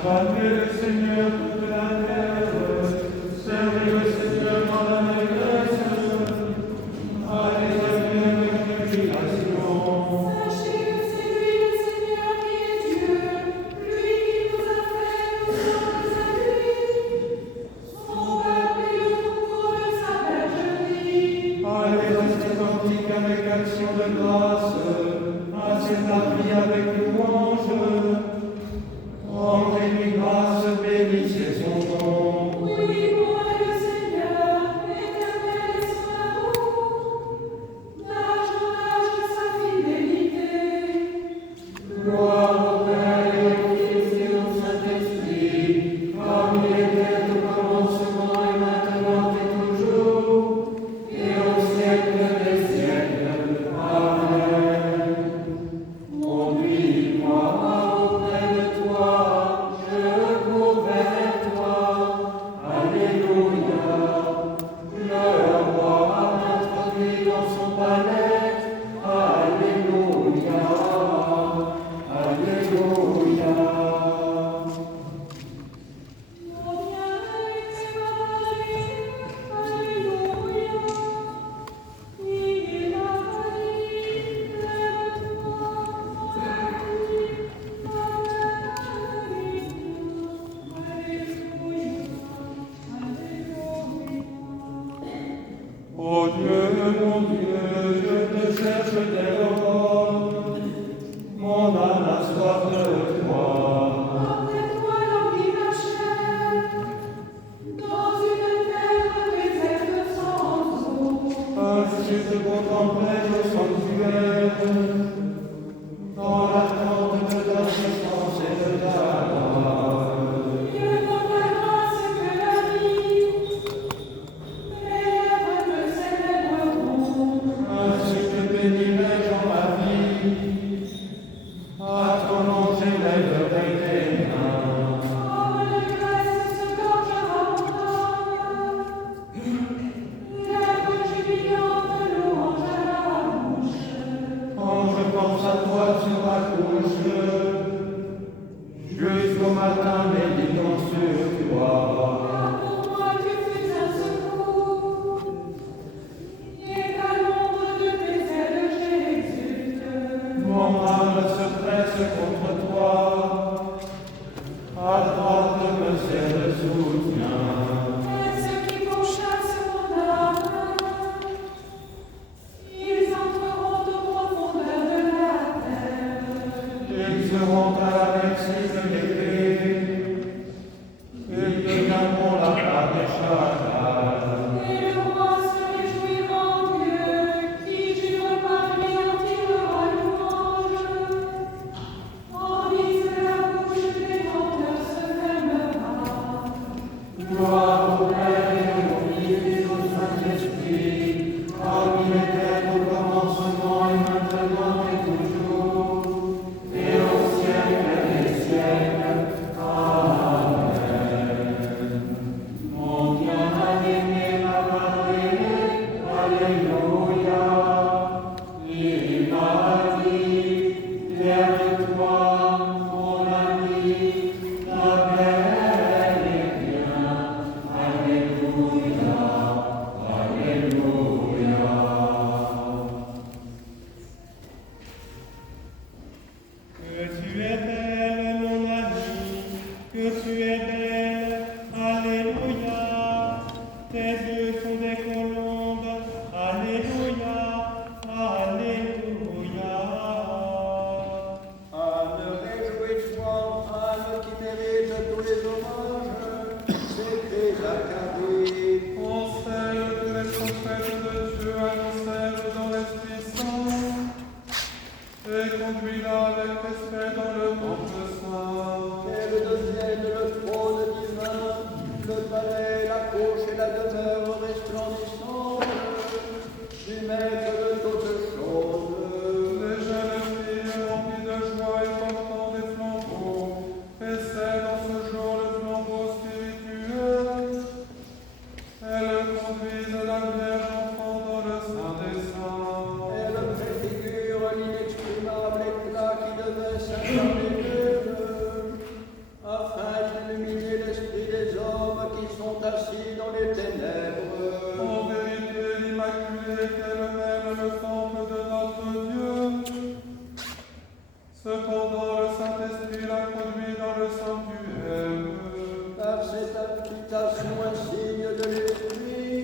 Acclamez le Seigneur toute la terre, servez le Seigneur dans l'allégresse, allez avec jubilation. Sachez que c'est lui le Seigneur qui est Dieu, lui qui nous a fait, nous sommes à lui. Son peuple est le troupeau de sa bergerie. Allez dans ses cantiques avec action de grâce, à ses abris avec louange. Rendez-lui grâce, bénissez son nom. Oui, bon est le Seigneur, éternel est son amour, d'âge en âge sa fidélité. Gloire au Père et au Fils et au Saint-Esprit, comme il était au commencement et maintenant et toujours, et au siècle des siècles. Amen. Conduis-moi auprès de toi, je cours vers toi. Alléluia. Le roi m'introduit dans son palais. Alléluia. Alléluia. Mon bien-aimé, alléluia. Il a dit, lève-toi, Ô Dieu, mon Dieu, je te cherche dès l'aurore. Mon âme a soif de toi. après toi l'envie ma chair, dans une terre déserte sans eau. Ainsi je te contemplais au sanctuaire, dans l'attente de ta puissance et de ta gloire. Mieux vaut la grâce que la vie, mes lèvres me célébreront. Ainsi te bénirai-je en ma vie, à ton nom j'élève tes mains. Comme l'allégresse se gorgera mon âme, lèvres jubilantes louange à la bouche. Quand je pense à toi, tu m'accouches, jusqu'au matin méditant sur toi. Car pour moi tu fus un secours, et à l'ombre de tes ailes j'exulte. Mon âme se presse contre toi, à droite me sert de soutien. Est-ce qui pourchassent mon âme? Ils entreront aux profondeurs de la terre. Ils seront à la merci de l'épée, ils deviendront la part des chacals. Et le roi se réjouira en Dieu, qui jure par lui en tirera louange. Tandis que la bouche des menteurs se fermera. Gloire au Père et au Fils et au Saint-Esprit, comme il était au commencement et maintenant et toujours, et au siècle des siècles. Amen. Mon bien-aimé m'a parlé, alléluia. Il m'a dit, lève-toi, mon ami, la belle est bien. Alléluia, alléluia. Que tu es belle, mon ami, que tu es belle, alléluia. Tes yeux sont des colombes, alléluia, alléluia. Âme réjouis-toi, âme qui mérite tous les hommages, c'est tes Zacharie. Conseil que les prophètes de Dieu annoncèrent dans l'Esprit Saint, et conduis-la avec respect dans le temple saint. Qu'elle devienne le trône divin, le palais, la couche et la demeure resplendissante du maître de toutes choses. Les jeunes filles remplies de joie et portant des flambeaux, essaient dans ce jour le flambeau spirituel. Elles conduisent la Vierge enfant dans le Saint des Saints. Elle préfigure l'inexprimable éclat qui devait s'incarner d'eux. Saint-Esprit l'a produit dans le sanctuaire. Par cette application, un signe de l'Esprit,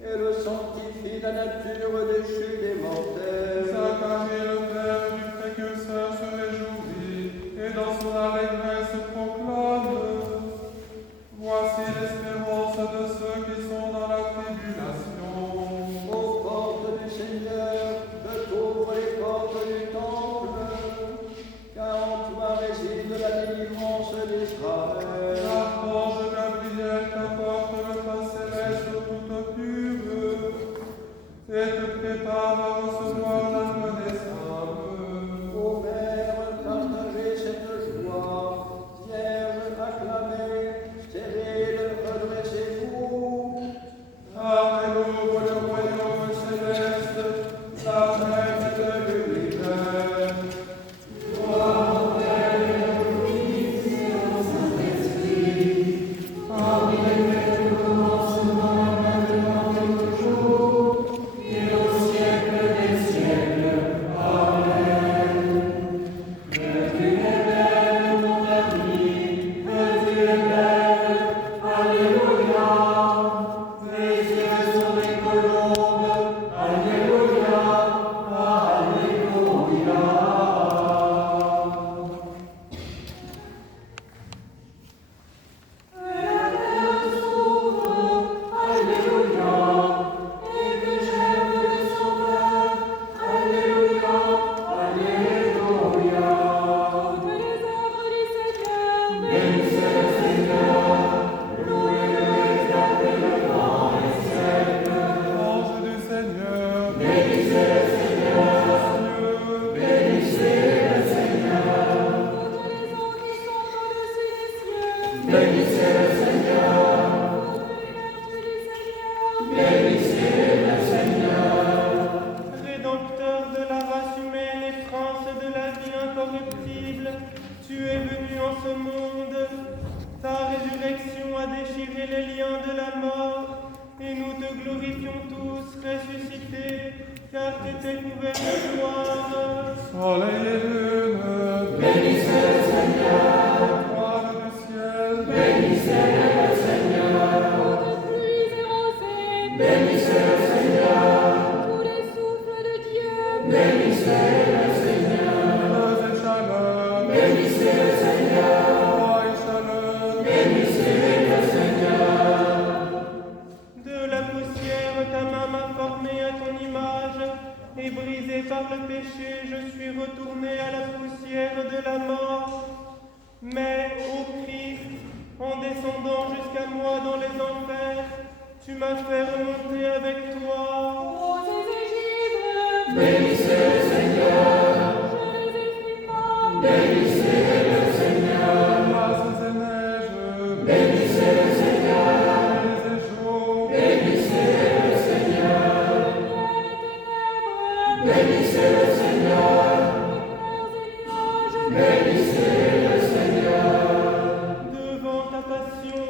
et le sanctifie la nature déchue des mortels. Zacharie, le père du précurseur, se réjouit, et dans son allégresse proclame: Voici l'espérance de ceux qui sont dans la tribulation. Aux portes du Seigneur, je t'ouvre les portes du temple, car en toi réside la délivrance d'Israël. L'archange Gabriel t'apporte le pain céleste toute pure, et te prépare à recevoir la joie des saints. Ô Père, partagez cette joie, Vierge acclamée, stérile, redressez-vous. Alléluia, le royaume céleste, la reine de l'univers. Ange du Seigneur, bénissez le Seigneur, bénissez le Seigneur, bénissez le Seigneur, bénissez le Seigneur. Rédempteur de la race humaine et prince de la vie incorruptible, tu es venu en ce monde. Ta résurrection a déchiré les liens de la mort, et nous te glorifions tous ressuscités, car t'étais couvert de gloire. Soleil et lune, bénissez le Seigneur, étoiles du ciel, bénissez le Seigneur, Pluies et rosées, bénissez le Seigneur, tous les souffles de Dieu, bénissez le Seigneur, feu et chaleur, bénissez le Seigneur, froid et chaleur, bénissez le Seigneur. De la poussière, ta main m'a formé à ton image, et brisé par le péché, je suis retourné à la poussière de la mort. Mais, ô Christ, en descendant jusqu'à moi dans les enfers, tu m'as fait remonter avec toi. roses et givres, Bénissez le Seigneur, je les écris pas, bénissez le Seigneur, glaces et neiges, bénissez le Seigneur, nuits et jours, bénissez le Seigneur, lumière et ténèbres, bénissez le Seigneur, éclairs et nuages, bénissez le Seigneur. Devant ta passion,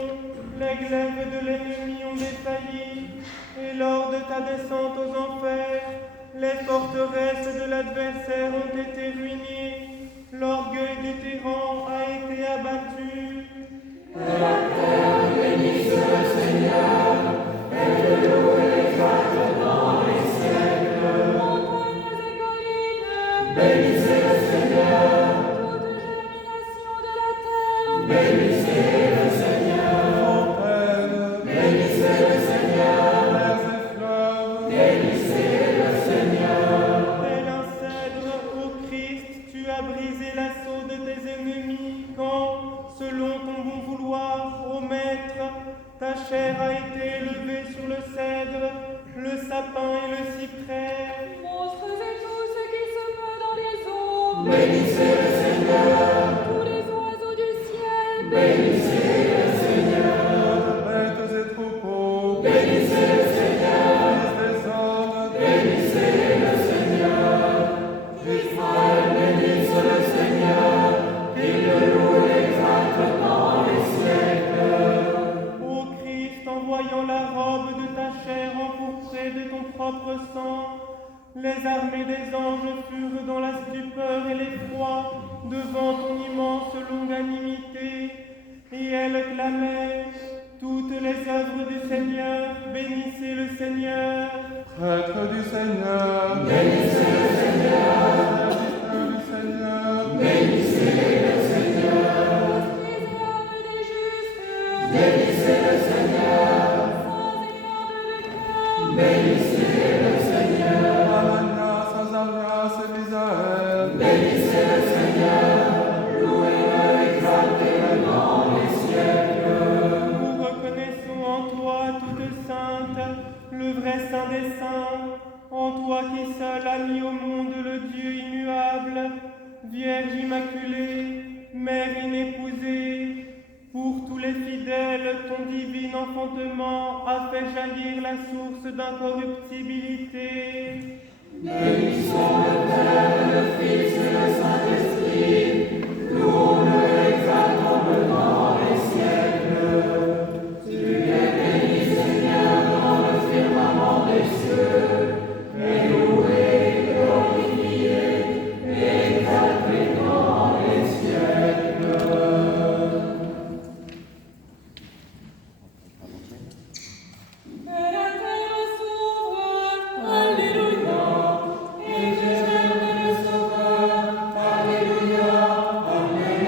les glaives de l'ennemi ont défailli, et lors de ta descente aux enfers, les forteresses de l'adversaire ont été ruinées, l'orgueil du tyran a été abattu. montagnes et collines, Bénissez le Seigneur, toute germination de la terre, bénissez le Seigneur, fontaine, bénissez le Seigneur, mers et fleuves, bénissez le Seigneur. Tel un cèdre, ô Christ, tu as brisé l'assaut de tes ennemis quand, selon ton bon vouloir, ô Maître, ta chair a été élevée sur le cèdre, le sapin et le cyprès. monstres et tout ce qui se meut dans les eaux, Bénissez le Seigneur, tous les oiseaux du ciel, bénissez le Seigneur, bêtes et troupeaux, bénissez le Seigneur, fils des hommes, bénissez le Seigneur. Israël bénisse le Seigneur, qu'il le loue et l'exalte dans les siècles. Ô Christ, en voyant la robe de ta chair empourprée de ton propre sang, les armées des anges furent dans la stupeur et l'effroi devant ton immense Mère inépousée, pour tous les fidèles, ton divin enfantement a fait jaillir la source d'incorruptibilité. Béni soit le Père, le Fils et le Saint-Esprit, louons-le et exaltons-le dans les siècles. Tu es béni, Seigneur, dans le firmament des cieux, et loué, glorifié, et exalté dans les siècles. Que la terre s'ouvre, Alléluia, et que germe le Sauveur, Alléluia, Alléluia.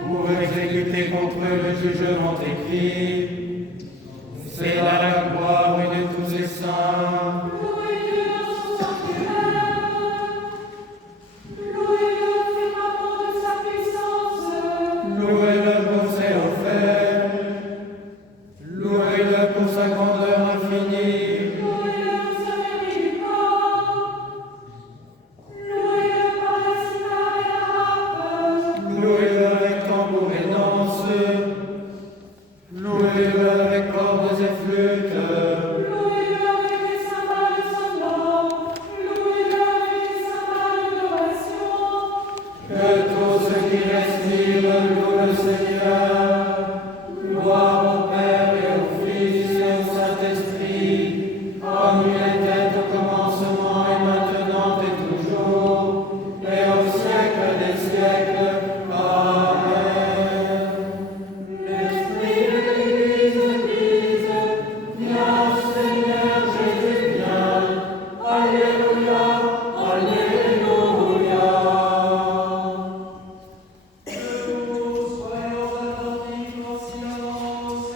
Pour exécuter contre eux le jugement Jésus-Christ. C'est là la gloire de tous les saints. Louez Dieu dans son sanctuaire. Louez-le au firmament de sa puissance. Louez-le pour ses offres. Louez-le pour sa grandeur infinie. Louez-le pour sa merveille du corps. Louez-le par la cithare et la harpe. Louez-le avec tambour et danse. Louez-le avec cordes et flûtes. Louez-le avec des cymbales sanglantes. Louez-le avec des cymbales d'adoration. Que tout ce qui respire loue le Seigneur. Gloire au Père et au Fils et au Saint-Esprit, comme il était au commencement et maintenant et toujours, et au siècle des siècles. Amen. L'Esprit de l'Église dise, viens Seigneur Jésus, viens. Alléluia, Alléluia. Soyons attentifs en silence.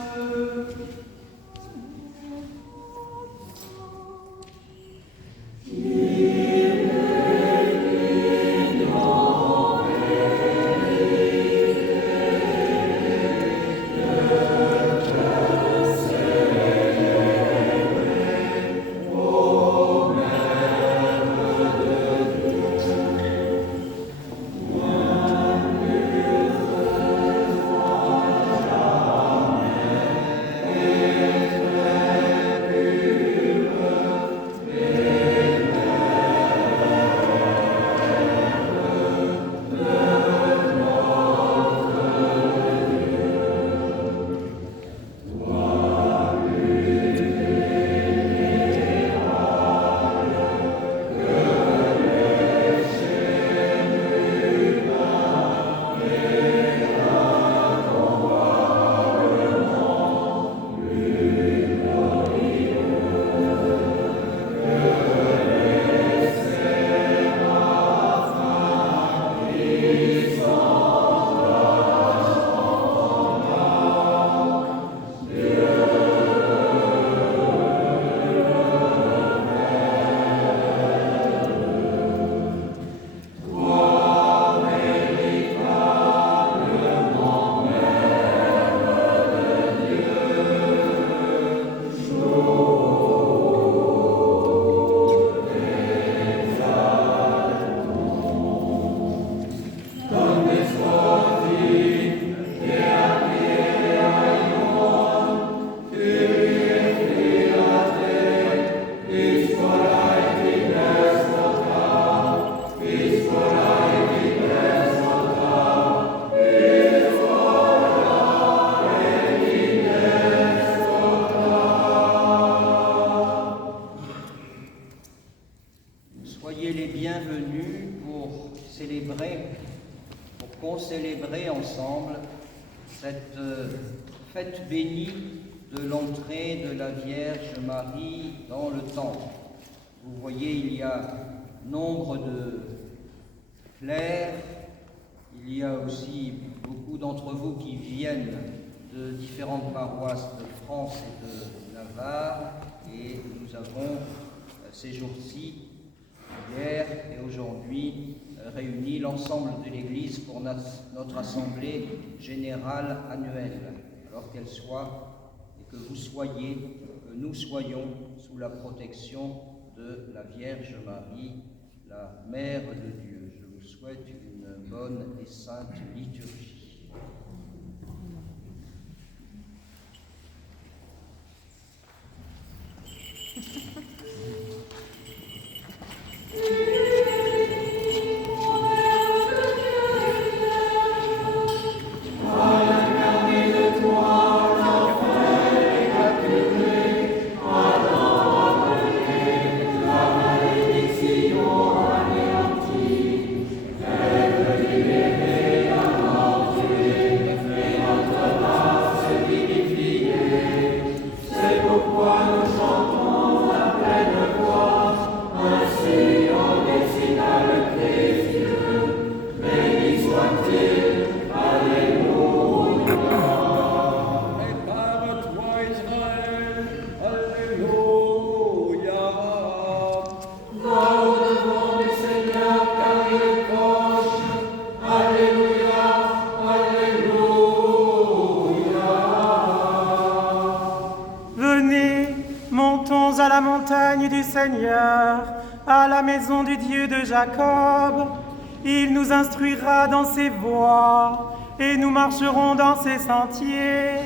Soyez les bienvenus pour concélébrer ensemble cette fête bénie de l'entrée de la Vierge Marie dans le temple. Vous voyez, il y a nombre de clercs, il y a aussi beaucoup d'entre vous qui viennent de différentes paroisses de France et de Navarre, et nous avons ces jours-ci, hier et aujourd'hui, réuni l'ensemble de l'Église pour notre assemblée générale annuelle, alors qu'elle soit et que vous soyez, que nous soyons sous la protection de la Vierge Marie, la Mère de Dieu. Je vous souhaite une bonne et sainte liturgie. Amen. la montagne du Seigneur, à la maison du Dieu de Jacob. Il nous instruira dans ses voies, et nous marcherons dans ses sentiers.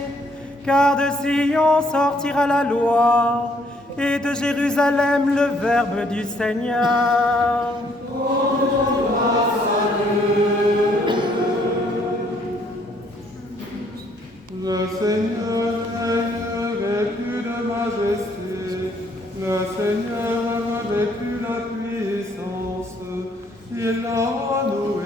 Car de Sion sortira la loi, et de Jérusalem le verbe du Seigneur. Le Seigneur règne vêtu de majesté, le Seigneur vêtu de puissance, il a renoué